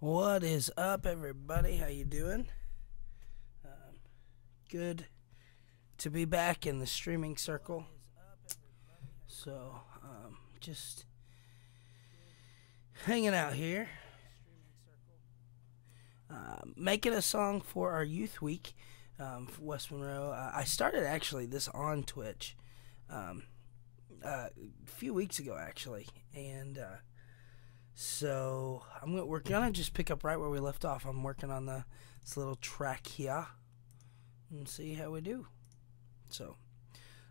What is up, everybody? How you doing? Good to be back in the streaming circle. So, just hanging out here, making a song for our Youth Week for West Monroe. I started actually this on Twitch a few weeks ago, actually, and so we're gonna just pick up right where we left off. I'm working on this little track here and see how we do. So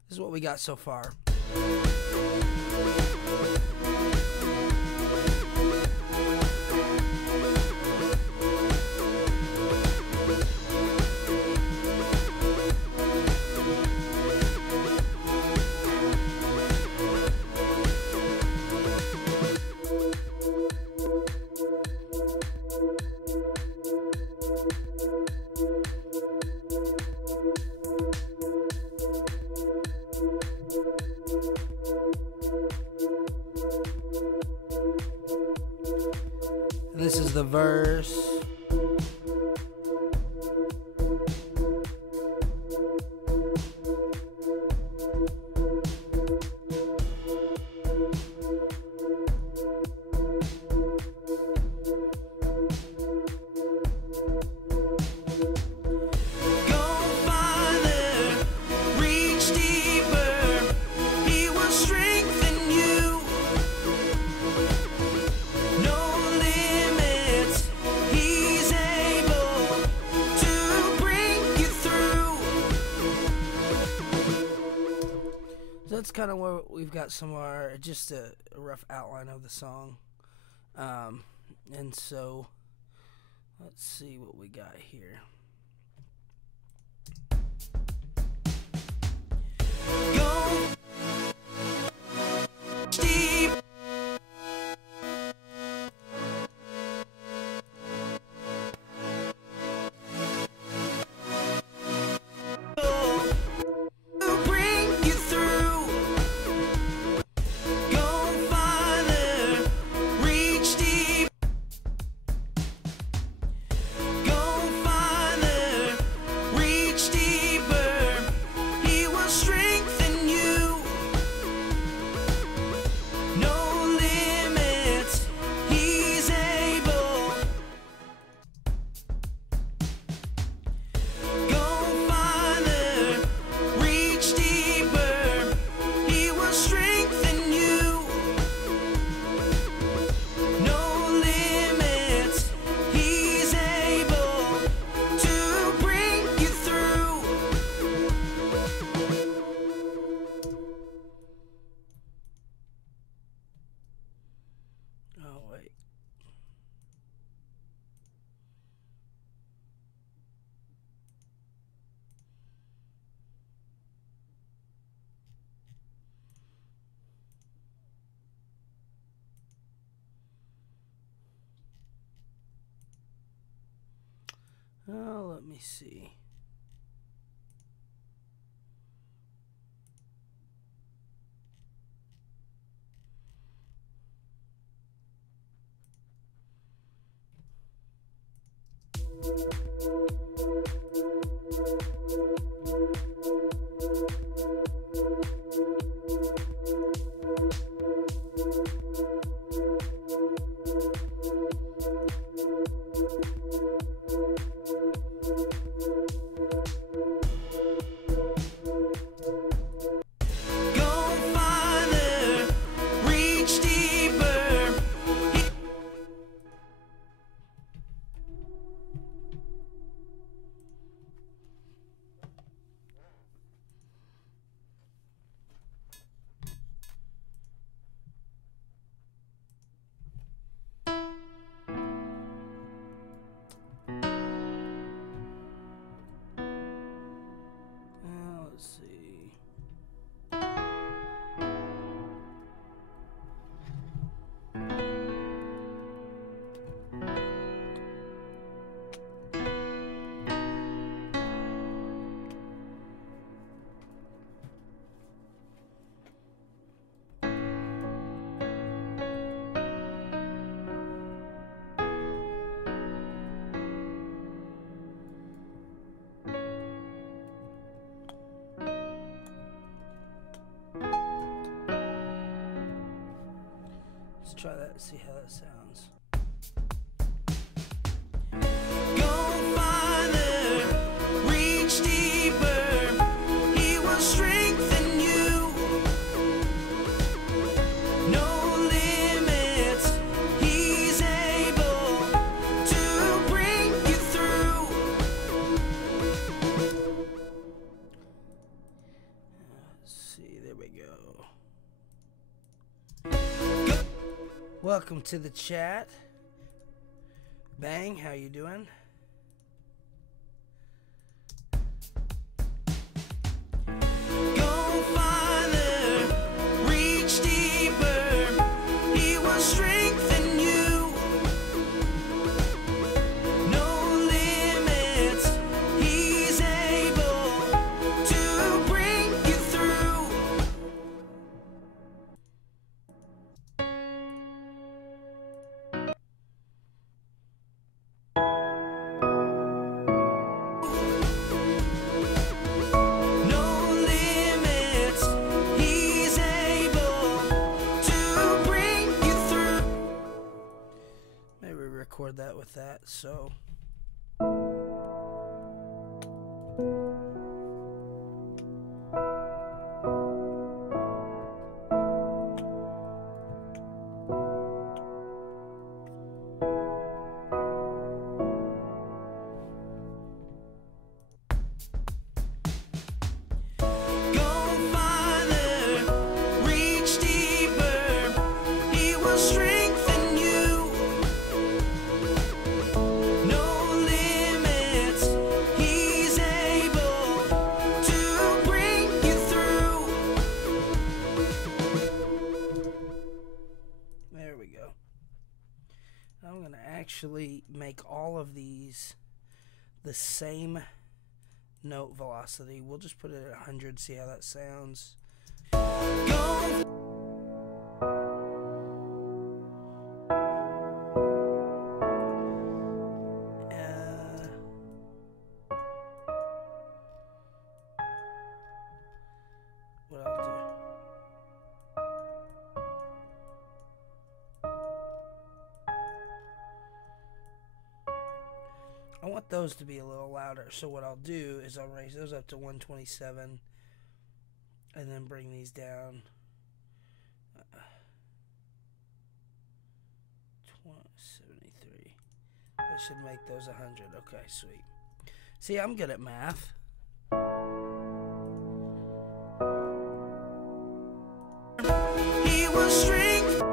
this is what we got so far. This is the verse. That's kind of where we've got some of our, just a rough outline of the song. And so, let's see what we got here. Go deep. Oh, let me see. try that and see how that sounds. Go farther, reach deeper. He will strengthen you. No limits. He's able to bring you through. Let's see, there we go. Welcome to the chat. Bang, how you doing? Go farther, reach deeper. He will strengthen you. No limits. He's able to bring you through. No limits. He's able to bring you through. Maybe record that with that, so. Go farther, reach deeper. He will strengthen you. No limits. He's able to bring you through. There we go. I'm going to actually make all of these the same note velocity. We'll just put it at 100, see how that sounds. Go. What I'll do. I want those to be a little louder, so what I'll do is I'll raise those up to 127 and then bring these down 73. That should make those 100. Okay, sweet. See, I'm good at math. He will strengthen.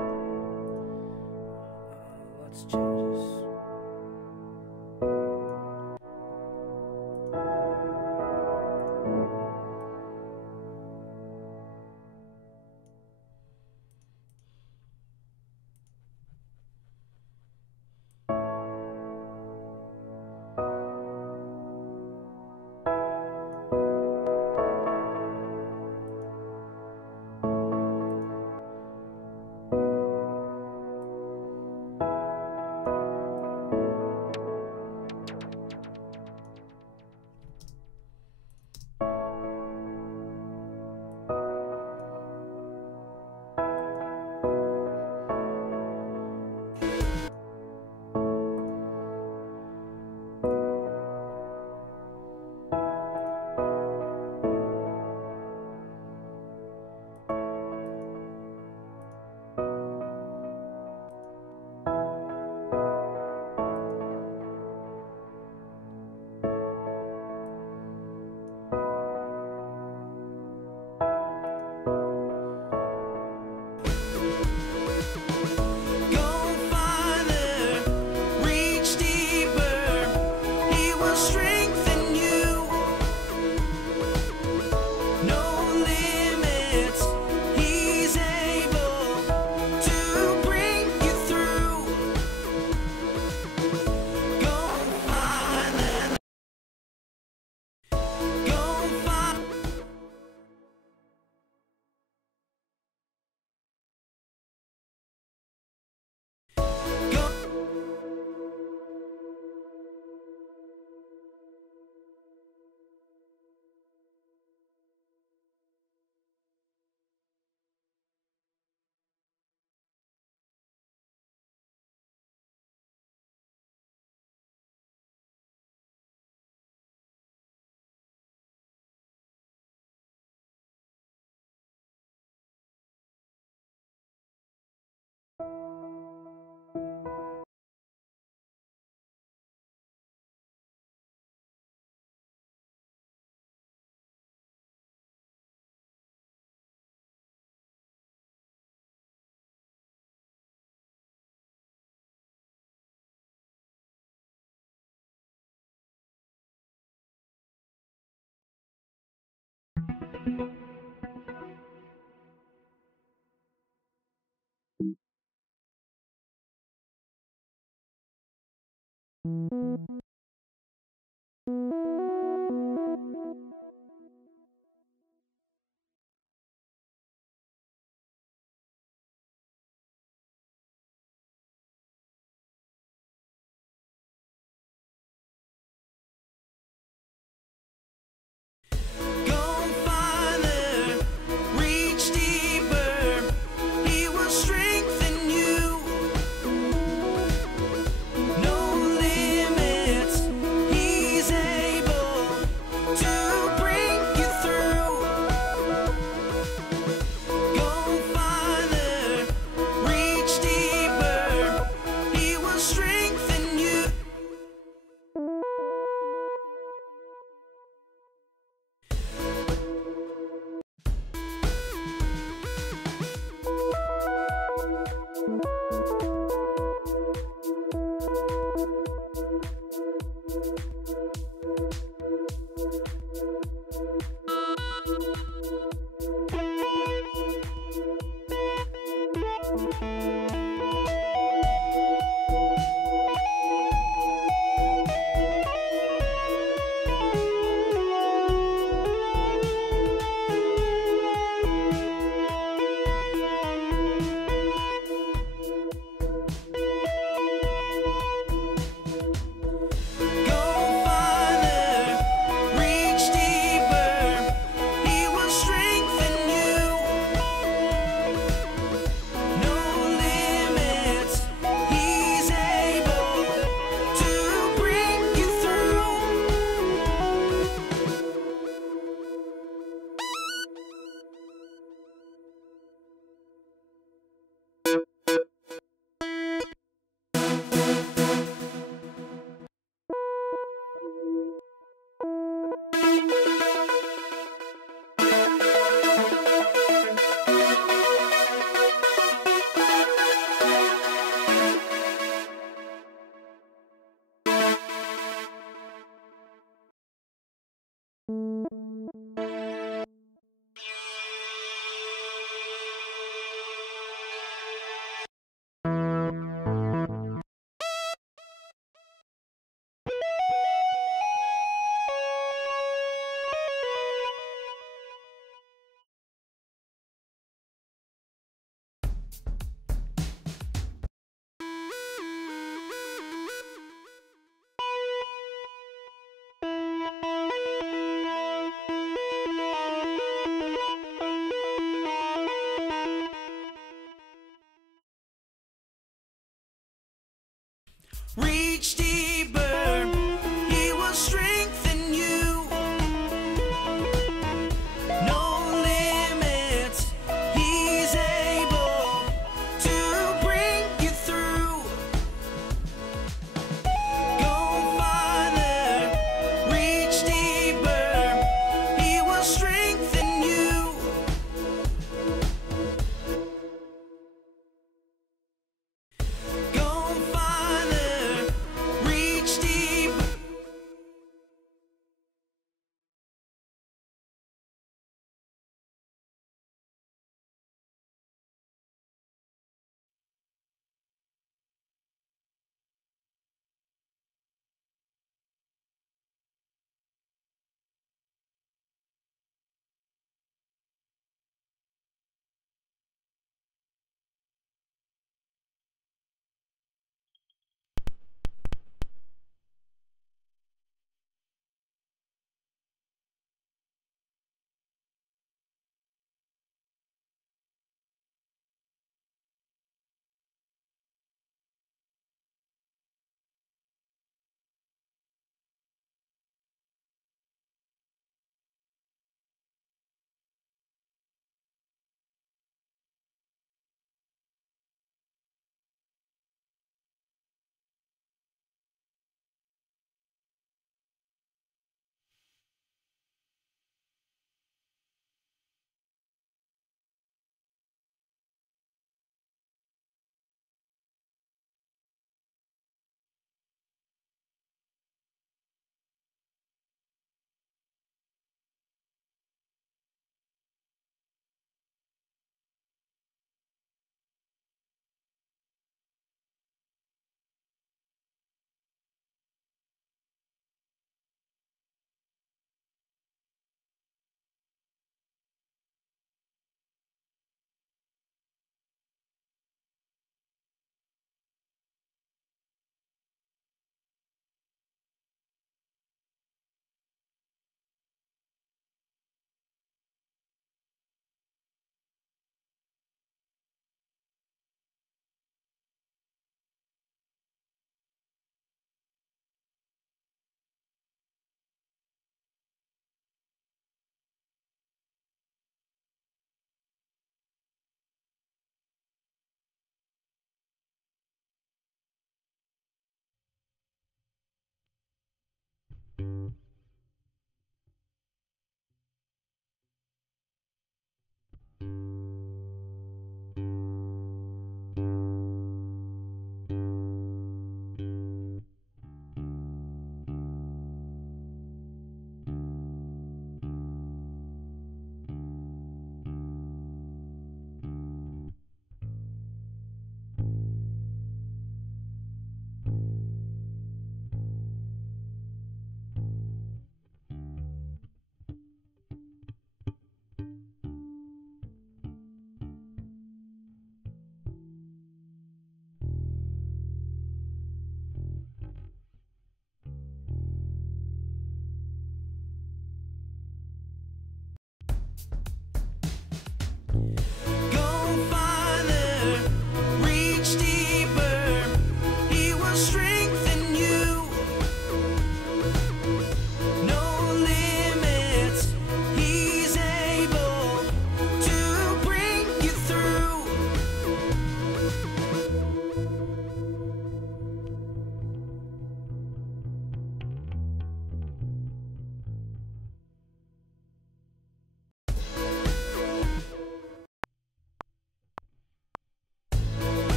Let's change this. Reach deeper, he will strengthen you. No limits, he's able to bring you through. Go farther, reach deeper, he will strengthen you. Go farther, reach deep.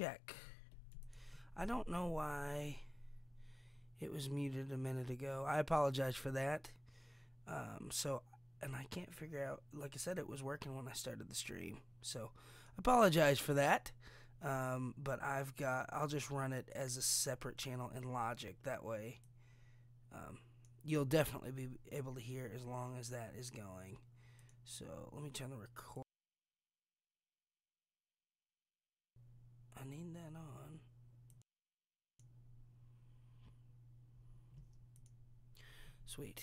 check. I don't know why it was muted a minute ago. I apologize for that. And I can't figure out, like I said, it was working when I started the stream. So, apologize for that. But I'll just run it as a separate channel in Logic. That way, you'll definitely be able to hear as long as that is going. So, let me turn the record. I need that on. Sweet.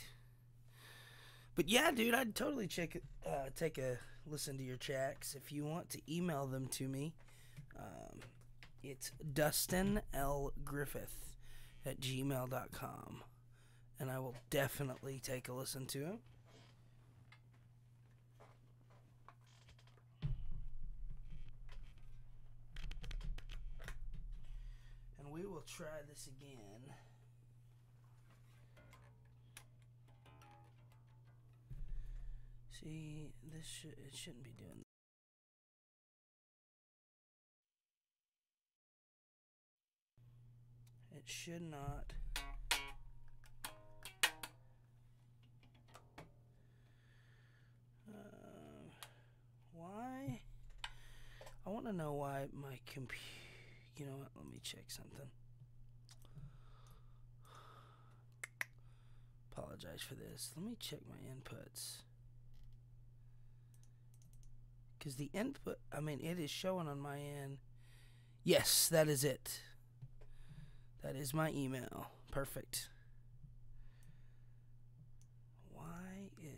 But yeah, dude, I'd totally take a listen to your tracks. If you want to email them to me, it's dustinlgriffith@gmail.com, and I will definitely take a listen to them. And we will try this again. See, it shouldn't be doing that. It should not. Why? I want to know why my computer. You know what? Let me check something. Apologize for this. Let me check my inputs. Because the input, I mean, it is showing on my end. Yes, that is it. That is my email. Perfect. Why? You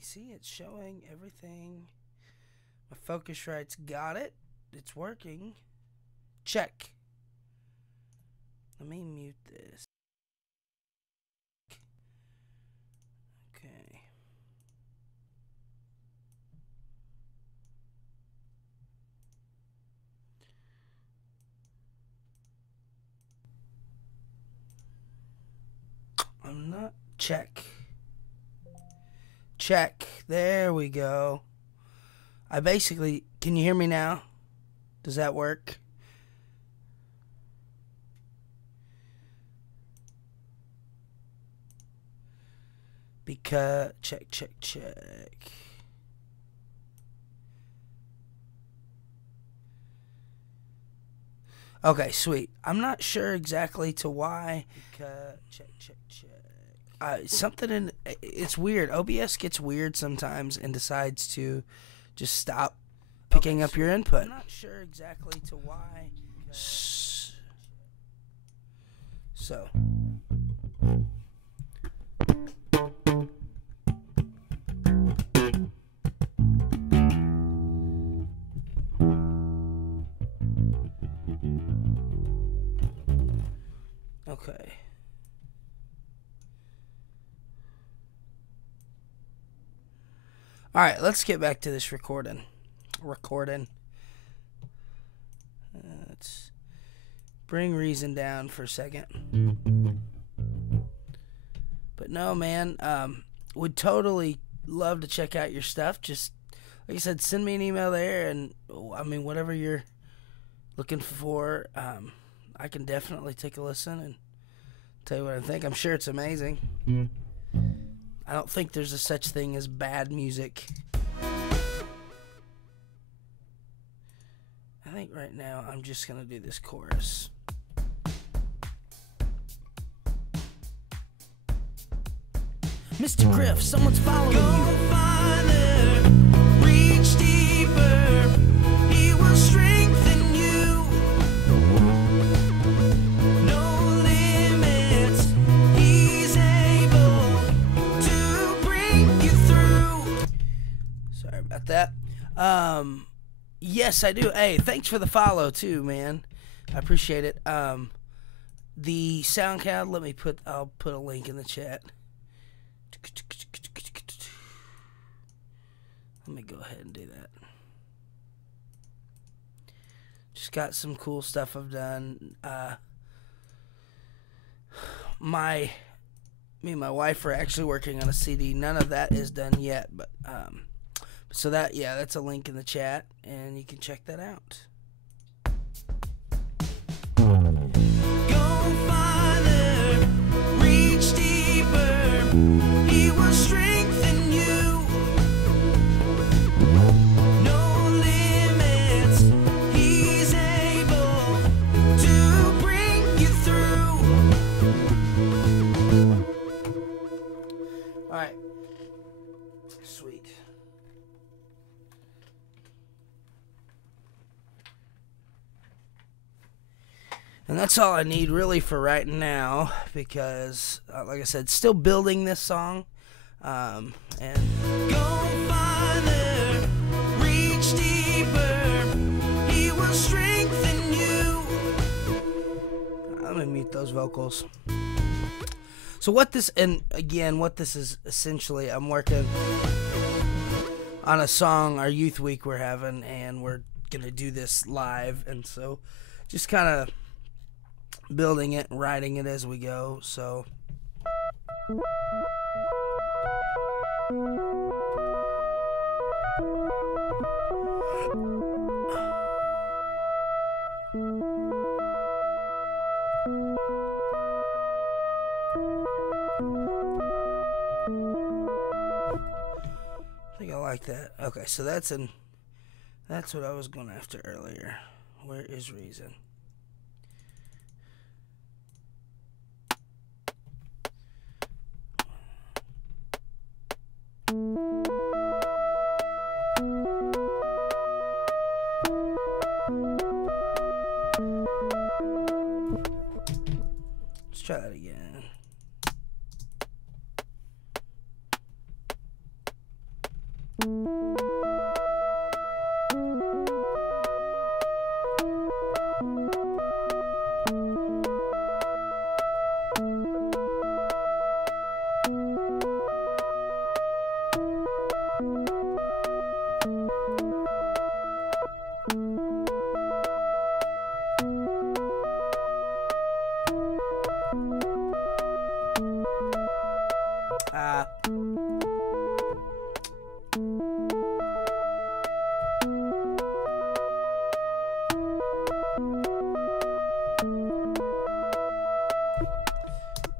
see, it's showing everything. My Focusrite's got it. It's working. Check. Let me mute this. Okay. I'm not. Check. Check. There we go. I basically. Can you hear me now? Does that work? Because. Check. Okay, sweet. I'm not sure exactly to why. Check. Something in it's weird. OBS gets weird sometimes and decides to just stop picking up your input. I'm not sure exactly to why. So. Okay. All right, let's get back to this recording. Let's bring Reason down for a second. But no, man, would totally love to check out your stuff. Just like I said, send me an email there, and I mean, whatever you're looking for, I can definitely take a listen and tell you what I think. I'm sure it's amazing. I don't think there's a such thing as bad music. I think right now I'm just going to do this chorus. MisterGriff, someone's following you. Go farther, reach deeper. He will strengthen you. No limits. He's able to bring you through. Sorry about that. Yes, I do. Hey, thanks for the follow too, man. I appreciate it. The SoundCloud, I'll put a link in the chat. Let me go ahead and do that. Just got some cool stuff I've done. Me and my wife are actually working on a CD. None of that is done yet, but so that's a link in the chat, and you can check that out. He will strengthen you. No limits, He's able to bring you through. All right. Sweet. And that's all I need really for right now, because, like I said, still building this song. And Go farther, reach deeper. He will strengthen you. I'm gonna mute those vocals. So what this, and again, what this is essentially, I'm working on a song our youth week we're having, and we're gonna do this live, and so just kind of building it, writing it as we go. So I think I like that. Okay, so that's what I was going after earlier. Where is reason? Let's try that again.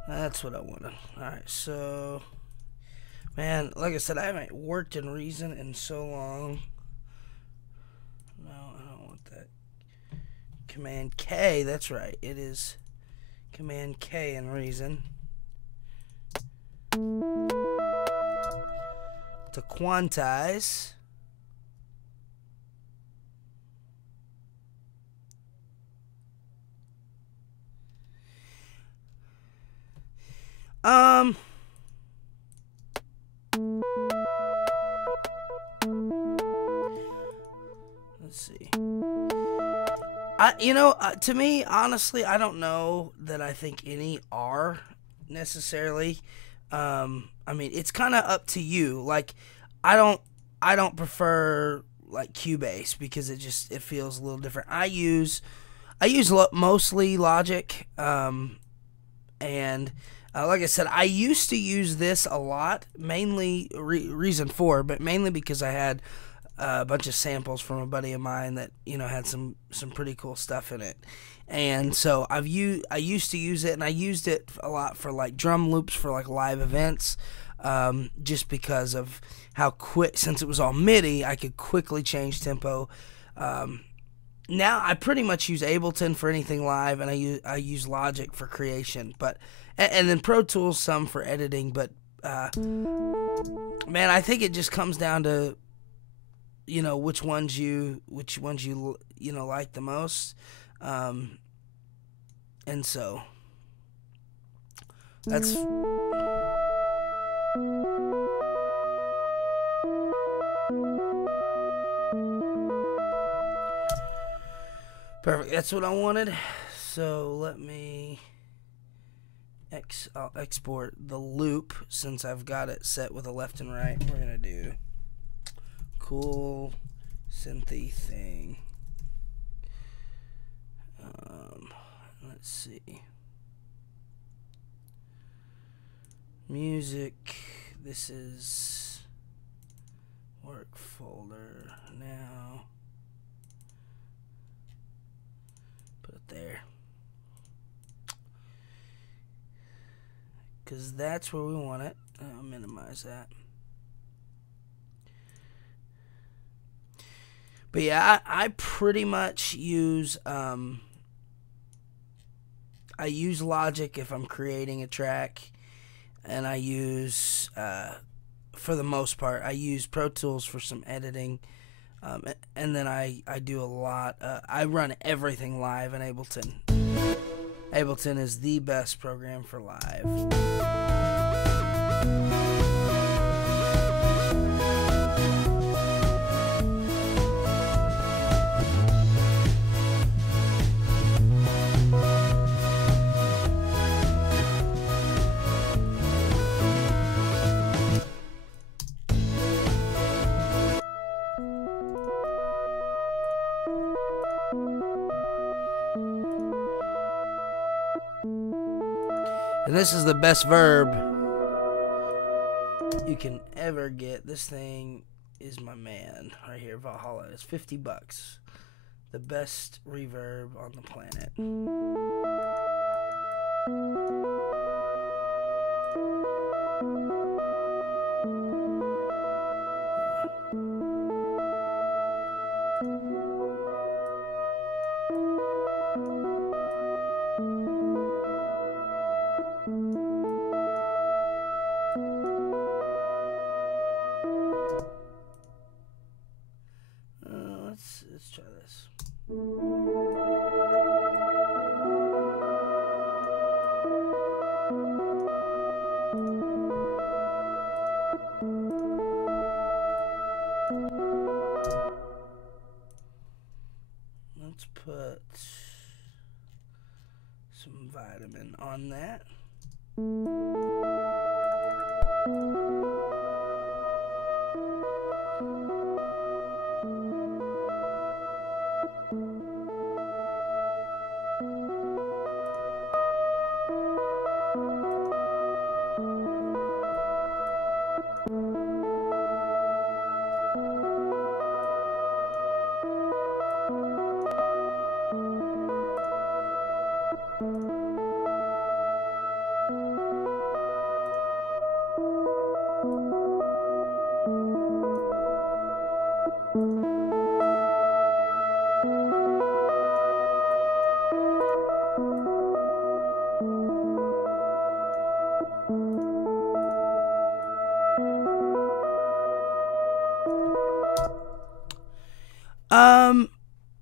That's what I wanted. Alright, so, man, like I said, I haven't worked in Reason in so long. No, I don't want that. Command K, that's right. It is Command K in Reason. To quantize. Let's see. To me, honestly, I don't know that I think any are necessarily. I mean, it's kind of up to you. Like, I don't prefer like Cubase because it feels a little different. I use mostly Logic, and like I said, I used to use this a lot, mainly Reason 4, but mainly because I had a bunch of samples from a buddy of mine that had some pretty cool stuff in it, and so I used to use it, and I used it a lot for like drum loops for like live events, just because of how quick, since it was all MIDI, I could quickly change tempo. Now I pretty much use Ableton for anything live, and I use Logic for creation, and then Pro Tools some for editing. But man, I think it just comes down to which ones you like the most, and so that's. Perfect. That's what I wanted. So let me I'll export the loop since I've got it set with a left and right. We're gonna do cool synthy thing. Let's see. Music. This is work folder now. There, because that's where we want it. I'll minimize that. But yeah, I pretty much use I use Logic if I'm creating a track, and I use for the most part I use Pro Tools for some editing, and then I do a lot. I run everything live in Ableton. Ableton is the best program for live. And this is the best verb you can ever get. This thing is my man right here, Valhalla. It's $50. The best reverb on the planet. Let's try this. Let's put some vitamin on that.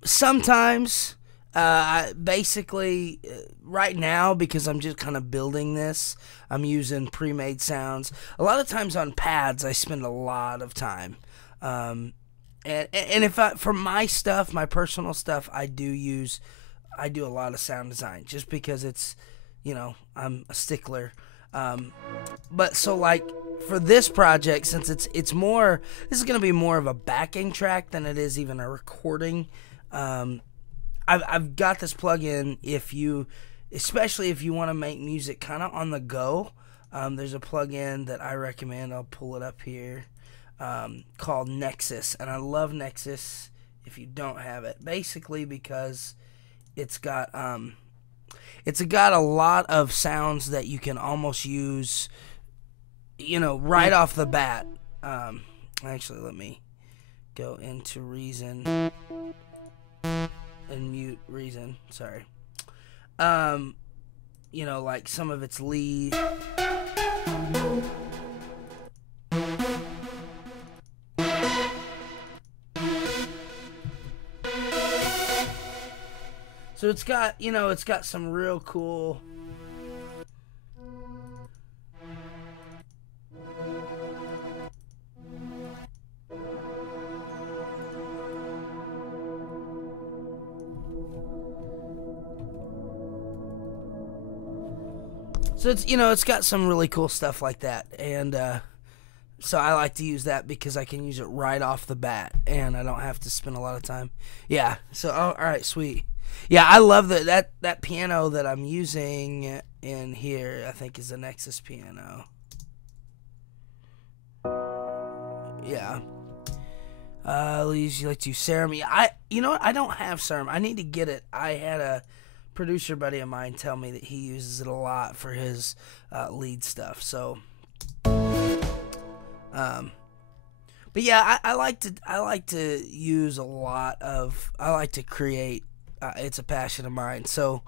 Sometimes, basically, right now, because I'm just kind of building this, I'm using pre-made sounds. A lot of times on pads, I spend a lot of time. And if for my stuff, my personal stuff, I do a lot of sound design, just because it's, I'm a stickler. But so like for this project, since this is going to be more of a backing track than it is even a recording. I've got this plugin especially if you want to make music kind of on the go. There's a plugin that I recommend. I'll pull it up here, called Nexus, and I love Nexus if you don't have it, basically because it's got a lot of sounds that you can almost use, right off the bat. Actually, let me go into Reason and mute Reason. Sorry. Like some of its lead. So it's got some real cool. So it's got some really cool stuff like that, and so I like to use that because I can use it right off the bat, and I don't have to spend a lot of time. Yeah. So all right, sweet. Yeah, I love that piano that I'm using in here. I think is the Nexus piano. Yeah. You like to use Serum. You know what? I don't have Serum. I need to get it. I had a producer buddy of mine tell me that he uses it a lot for his lead stuff. So But yeah, I like to use a lot of. I like to create. It's a passion of mine. So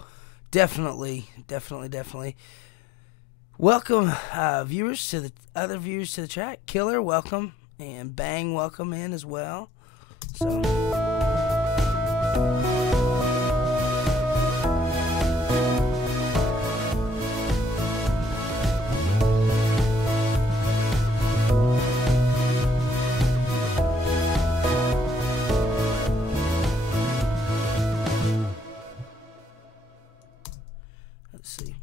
definitely. Welcome, viewers to the other viewers to the chat. Killer, welcome, and Bang, welcome in as well. So. Let's see.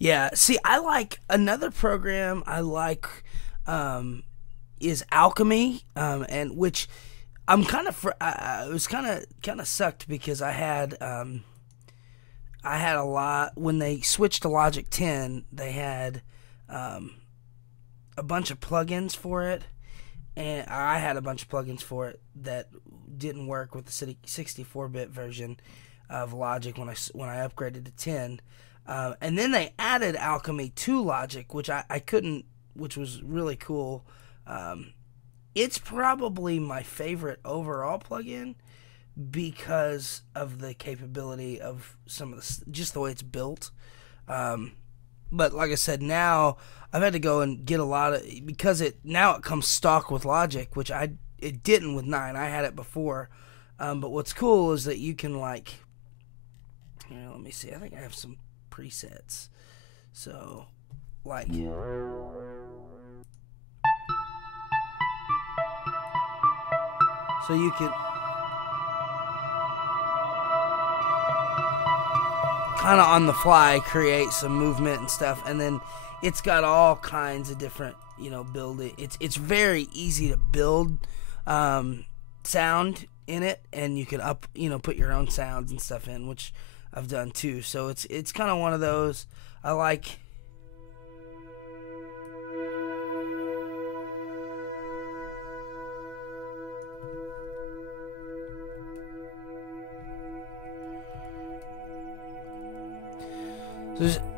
Yeah, see, I like another program I like is Alchemy, and which I'm kind of it was kind of sucked because I had a lot when they switched to Logic 10. They had a bunch of plugins for it, and I had a bunch of plugins for it that didn't work with the 64-bit version of Logic when I upgraded to 10. And then they added Alchemy to Logic, which I couldn't, which was really cool. It's probably my favorite overall plugin because of the capability of some of just the way it's built. But like I said, now I've had to go and get a lot of, because now it comes stock with Logic, which it didn't with 9. I had it before. But what's cool is that you can let me see. I think I have some presets. So, so you can kind of on the fly create some movement and stuff, and then it's got all kinds of different, building. It's very easy to build sound in it, and you can put your own sounds and stuff in, which I've done too. So it's kind of one of those I like.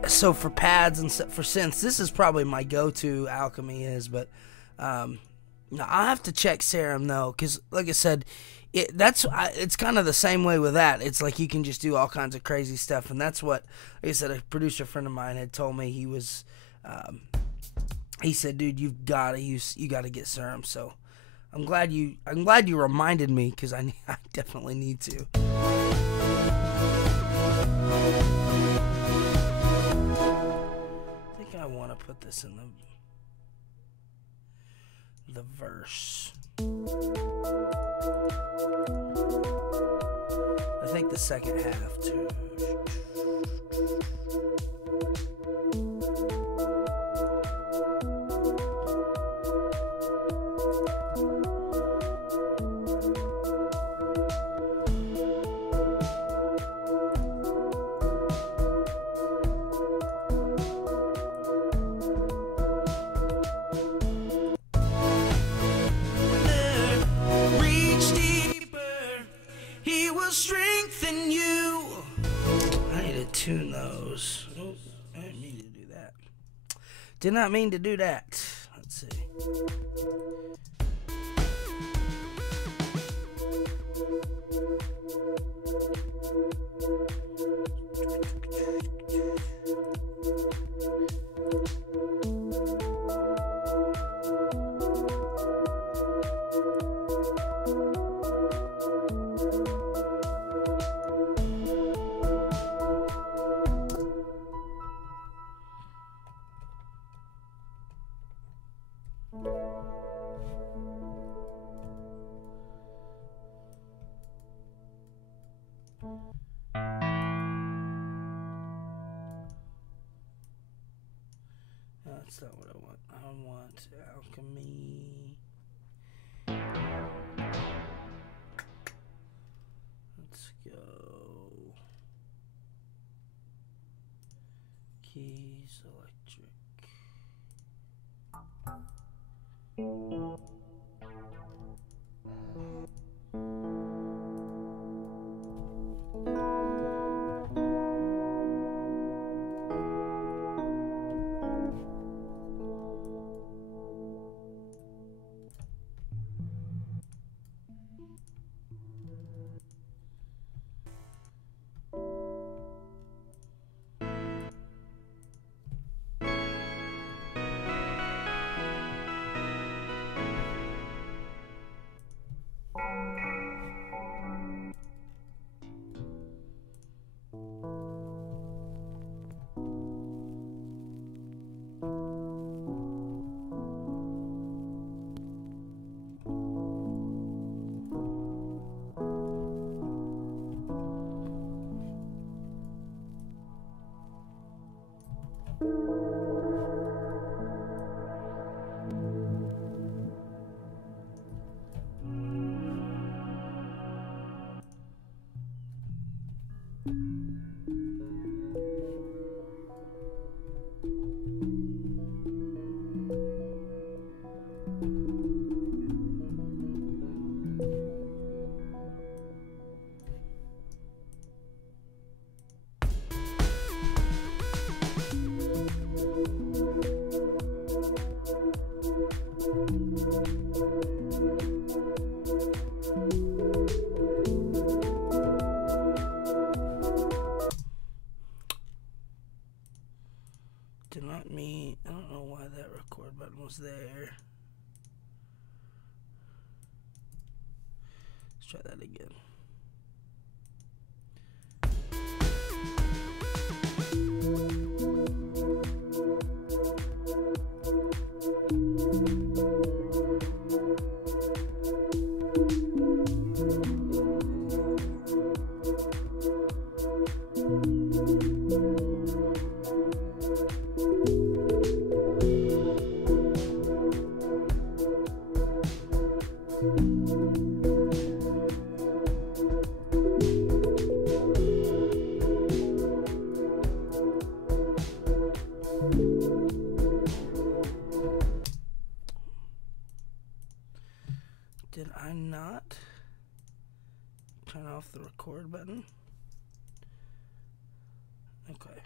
So for pads and stuff, for synths, this is probably my go-to. Alchemy is, but no, I'll have to check Serum though, because like I said, it's kind of the same way with that. It's like you can just do all kinds of crazy stuff, and that's what, like I said, a producer friend of mine had told me. He said, dude, you gotta get Serum. So I'm glad you reminded me, because I definitely need to. I think I want to put this in the verse. I think the second half too. Reach deeper, he will strengthen you. I need to tune those. Oh, I didn't mean to do that. Did not mean to do that. Let's see. That's not what I want. I want alchemy. Let's go. Keys, electric. Did not mean, I don't know why that record button was there. Let's try that again. Did I not turn off the record button? Okay.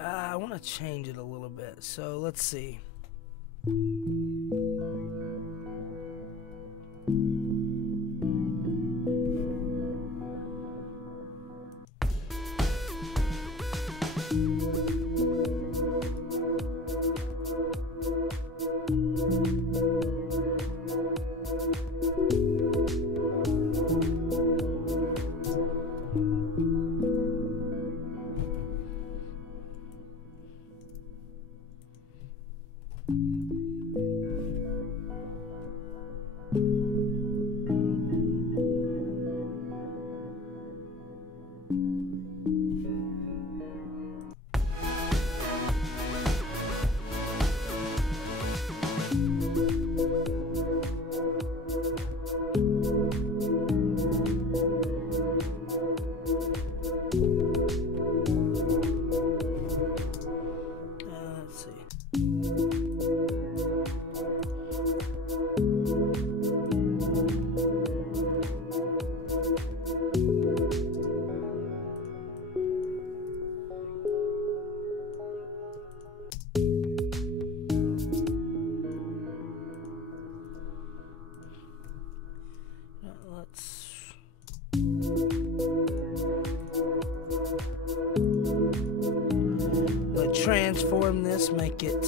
I want to change it a little bit, so let's see. transform this, make it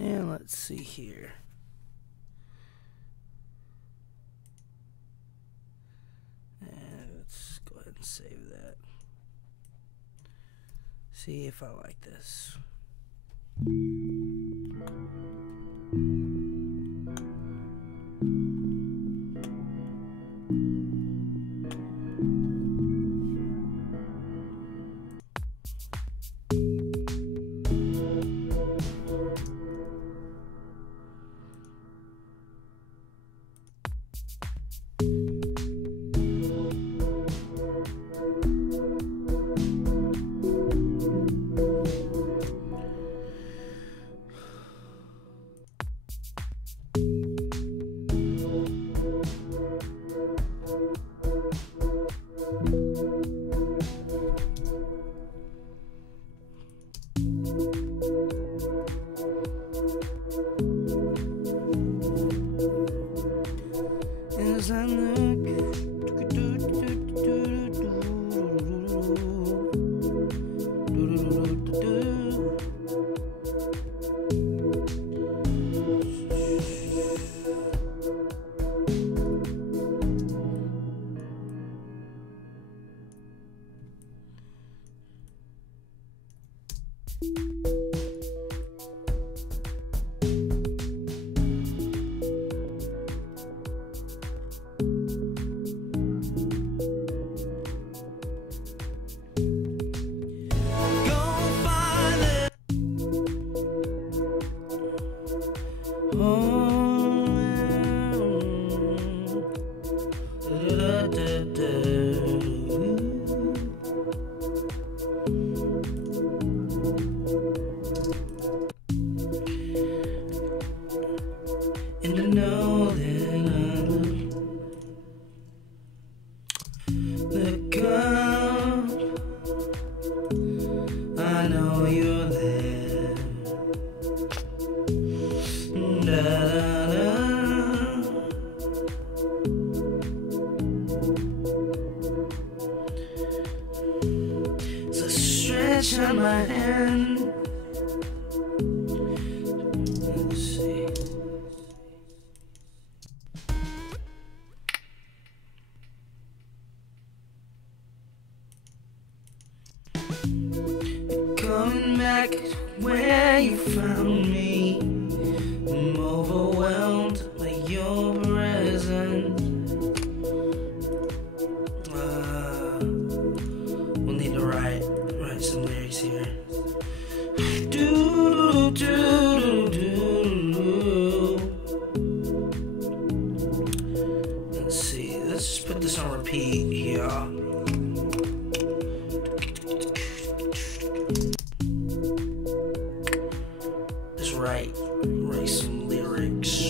and let's see here. And let's go ahead and save that. See if I like this. As I look, and to know that I look up, I know you're there. Da, da, da. So stretch out my hand. Let's see. Coming back where you found me, I'm overwhelmed by your presence. We'll need to write some lyrics here. Do do do do. repeat here. Just write some lyrics.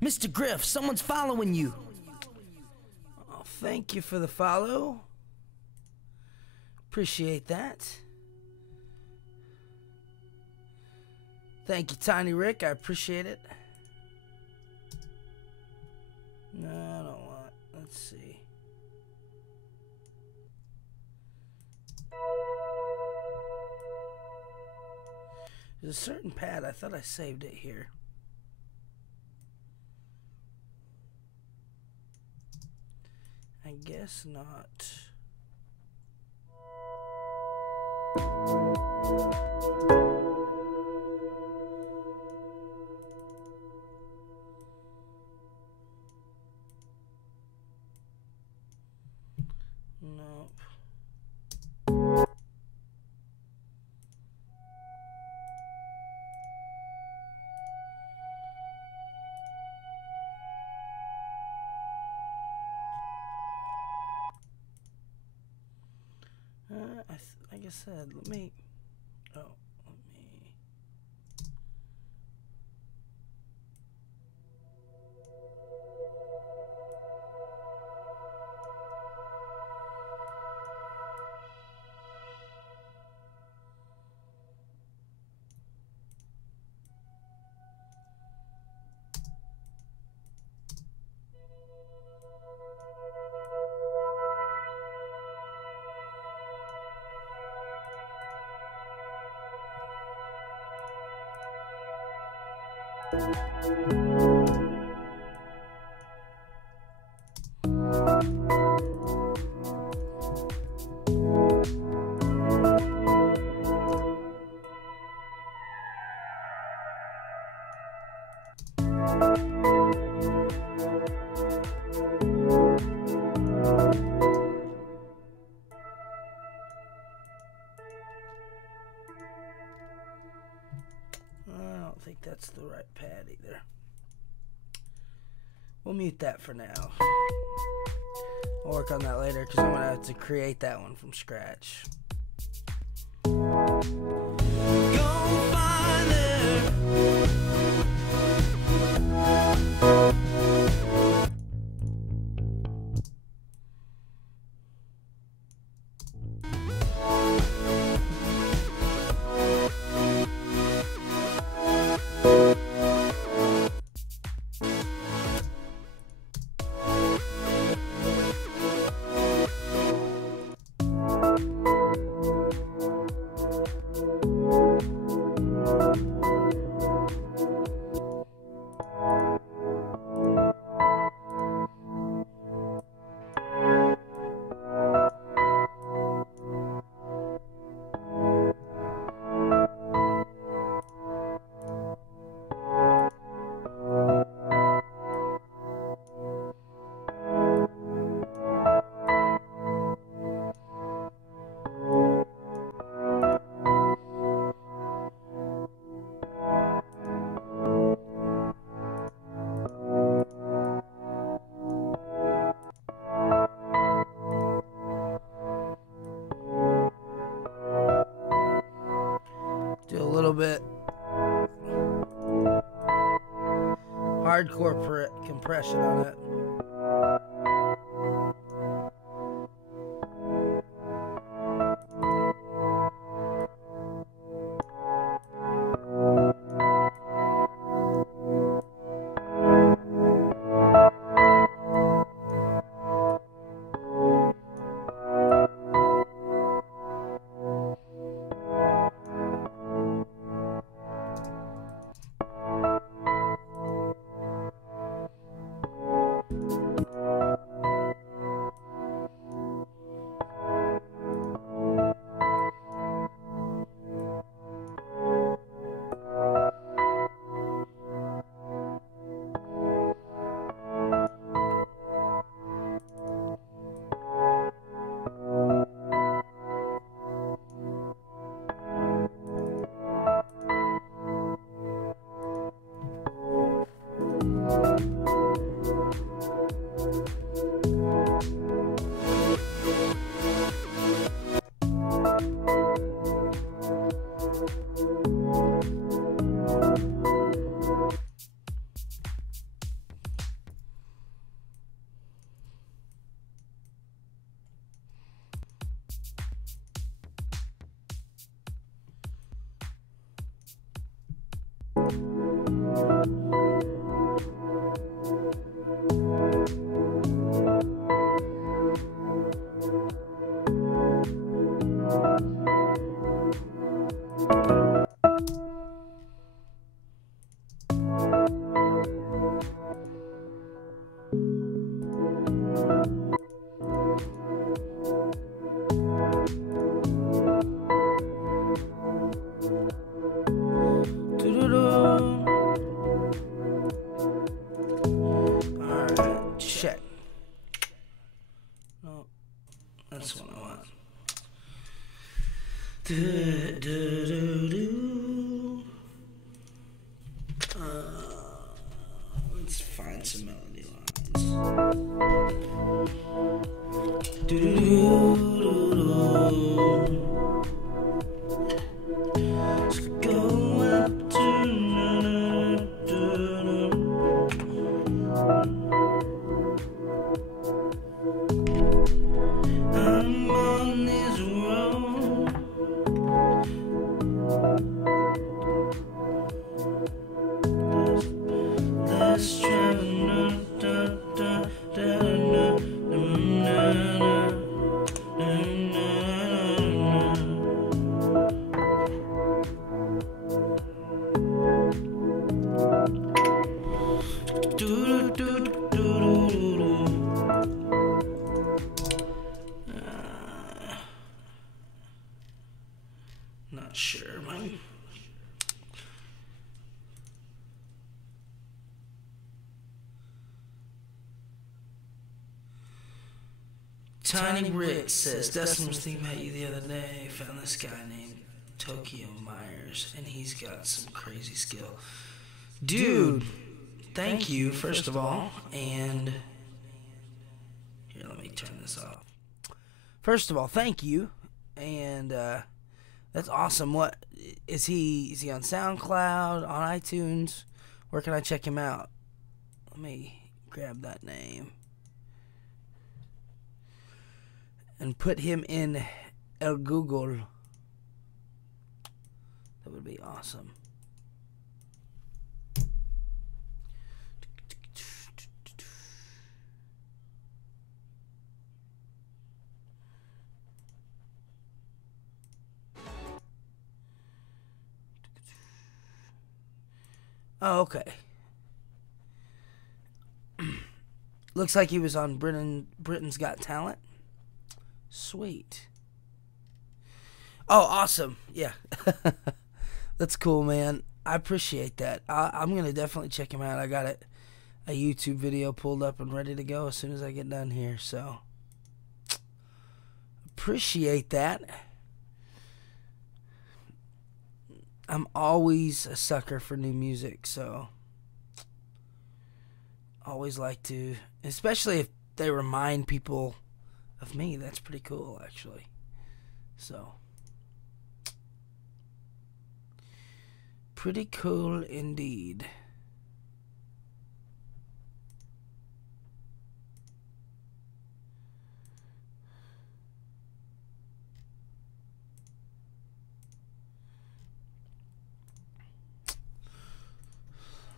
MisterGriff, someone's following you. Oh, thank you for the follow. Appreciate that. Thank you, Tiny Rick. I appreciate it. No, I don't want. Let's see. There's a certain pad. I thought I saved it here. I guess not. Nope. Like I said, let me. Oh, I don't think that's the right pad either. We'll mute that for now. I'll work on that later because I'm going to have to create that one from scratch. Go find her. Do a little bit hardcore compression on it. Alright, check. No, that's what I want. Let's find some melody lines. Let's go up to I'm on this road. Let's travel. Not sure. Tiny Rick says, Dustin was thinking about you the other day. Found this guy named Tokyo Myers, and he's got some crazy skill. Dude, thank you, first of all. And here, let me turn this off. First of all, thank you. And that's awesome. What is he? Is he on SoundCloud, on iTunes? Where can I check him out? Let me grab that name and put him in El Google. That would be awesome. Oh, okay. Looks like he was on Britain's Got Talent. Sweet. Oh, awesome. Yeah. That's cool, man. I appreciate that. I'm going to definitely check him out. I got a YouTube video pulled up and ready to go as soon as I get done here. So, appreciate that. I'm always a sucker for new music, so always like to, especially if they remind people of me. That's pretty cool, actually. So, pretty cool indeed.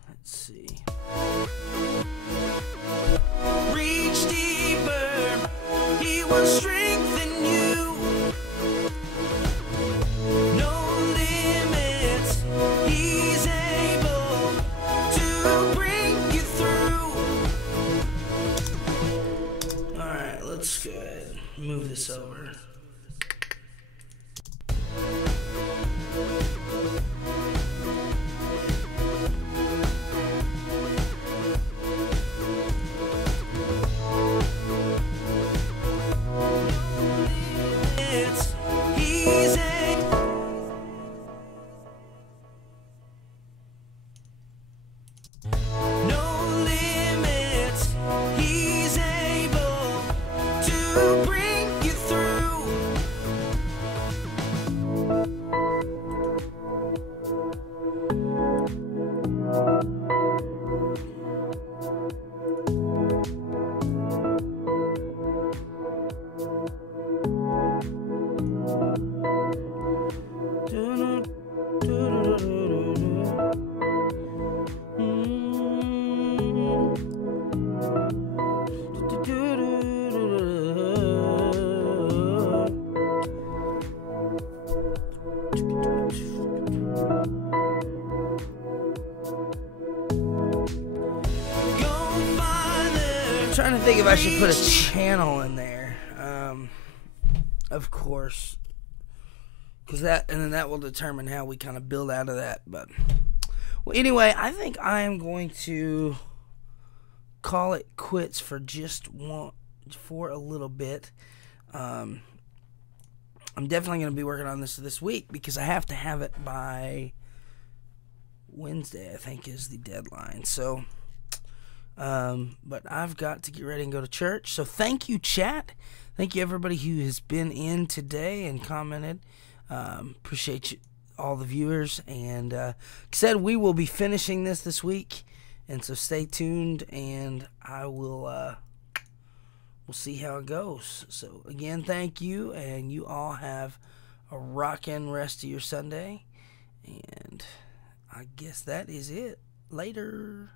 Let's see. Reach deeper, he will strengthen you. No limits, he's able to bring you through. Alright, let's go ahead and move this over. Trying to think if I should put a channel in there. Of course, because that will determine how we kind of build out of that. But well, anyway, I think I am going to call it quits for a little bit. I'm definitely going to be working on this week because I have to have it by Wednesday, I think, is the deadline. So. But I've got to get ready and go to church. So thank you, chat. Thank you, everybody who has been in today and commented. Appreciate you, all the viewers. And like I said, we will be finishing this week. And so stay tuned, and I will we'll see how it goes. So again, thank you, and you all have a rockin' rest of your Sunday. And I guess that is it. Later.